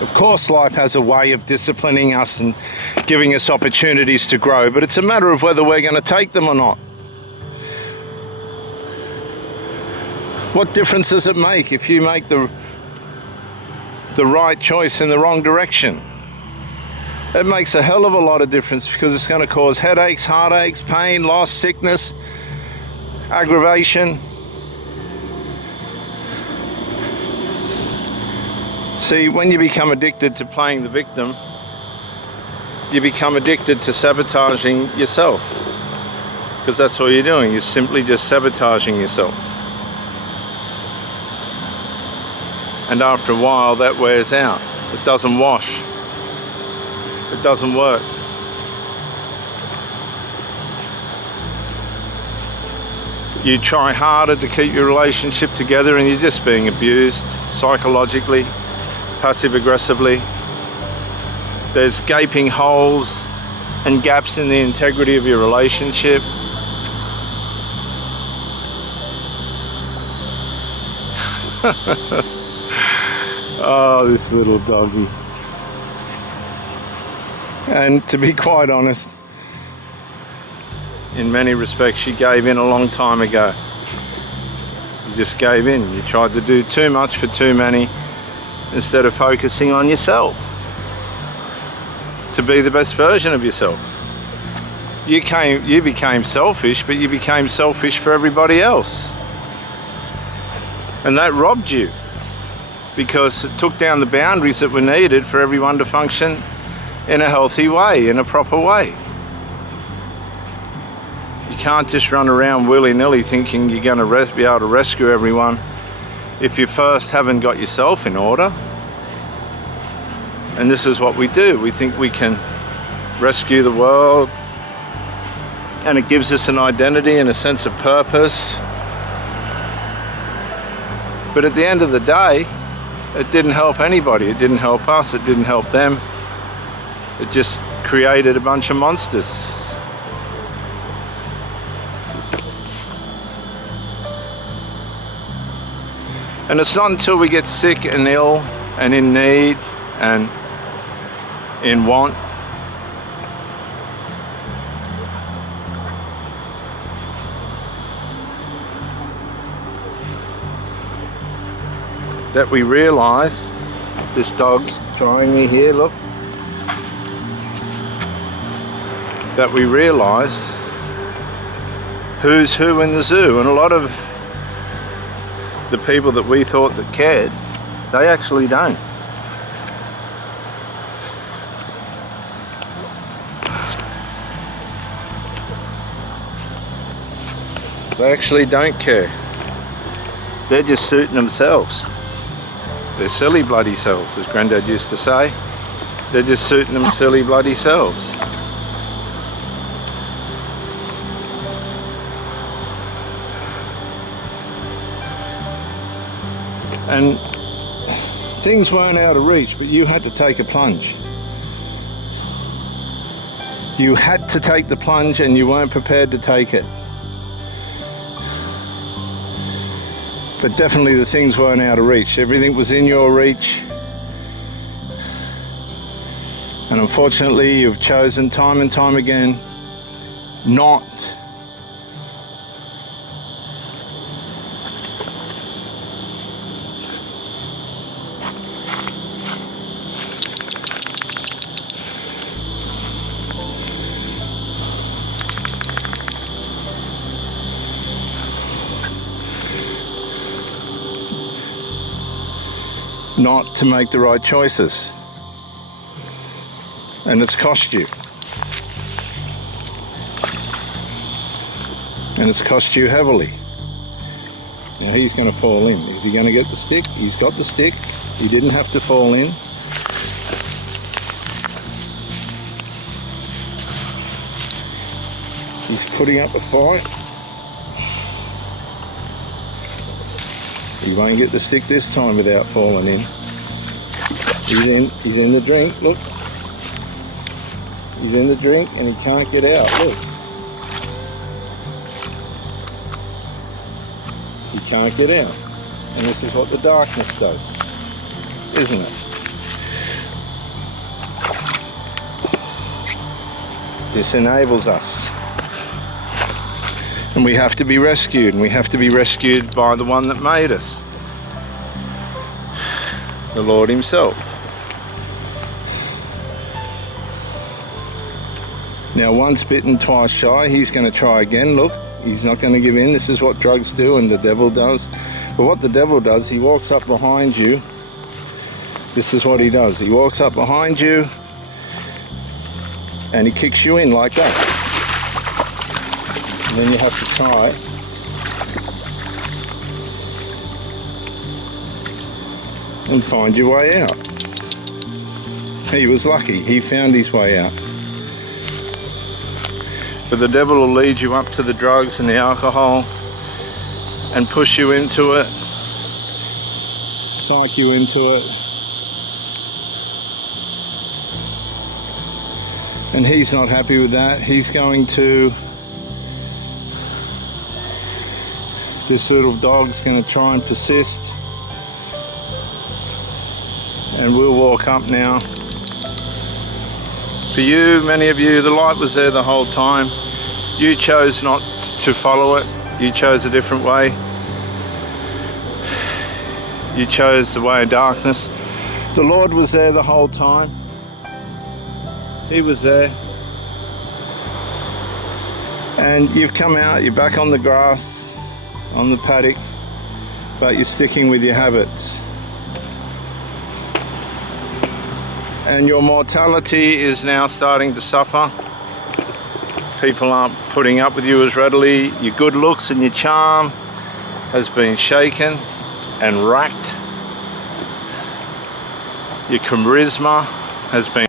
Of course, life has a way of disciplining us and giving us opportunities to grow, but it's a matter of whether we're going to take them or not. What difference does it make if you make the right choice in the wrong direction? It makes a hell of a lot of difference, because it's going to cause headaches, heartaches, pain, loss, sickness, aggravation. See, when you become addicted to playing the victim, you become addicted to sabotaging yourself, because that's all you're doing. You're simply just sabotaging yourself. And after a while, that wears out. It doesn't wash. It doesn't work. You try harder to keep your relationship together and you're just being abused psychologically, passive-aggressively. There's gaping holes and gaps in the integrity of your relationship. Oh, this little doggy. And to be quite honest, in many respects, she gave in a long time ago. You just gave in. You tried to do too much for too many instead of focusing on yourself to be the best version of yourself. You became selfish, but you became selfish for everybody else. And that robbed you, because it took down the boundaries that were needed for everyone to function in a healthy way, in a proper way. You can't just run around willy-nilly thinking you're going to be able to rescue everyone if you first haven't got yourself in order. And this is what we do. We think we can rescue the world, and it gives us an identity and a sense of purpose. But at the end of the day, it didn't help anybody. It didn't help us. It didn't help them. It just created a bunch of monsters. And it's not until we get sick and ill and in need and in want that we realize, this dog's trying me here, look, that we realize who's who in the zoo. And a lot of the people that we thought that cared, they actually don't. They actually don't care. They're just suiting themselves. They're silly bloody selves, as Grandad used to say. They're just suiting them silly bloody selves. And things weren't out of reach, but you had to take a plunge. You had to take the plunge, and you weren't prepared to take it. But definitely the things weren't out of reach. Everything was in your reach. And unfortunately, you've chosen time and time again not to make the right choices, and it's cost you, and it's cost you heavily. Now he's going to fall in. Is he going to get the stick? He's got the stick. He didn't have to fall in. He's putting up a fight. He won't get the stick this time without falling in. He's in the drink, look. He's in the drink and he can't get out, look. He can't get out. And this is what the darkness does, isn't it? This enables us. And we have to be rescued, and we have to be rescued by the one that made us, the Lord himself. Now, once bitten, twice shy. He's going to try again. Look, he's not going to give in. This is what drugs do and the devil does. But what the devil does, he walks up behind you. This is what he does. He walks up behind you and he kicks you in like that. And then you have to try and find your way out. He was lucky. He found his way out. But the devil will lead you up to the drugs and the alcohol and push you into it, psych you into it. And he's not happy with that. He's going to, this little dog's going to try and persist. And we'll walk up now. For you, many of you, the light was there the whole time. You chose not to follow it. You chose a different way. You chose the way of darkness. The Lord was there the whole time. He was there. And you've come out, you're back on the grass, on the paddock, but you're sticking with your habits. And your mortality is now starting to suffer. People aren't putting up with you as readily. Your good looks and your charm has been shaken and racked. Your charisma has been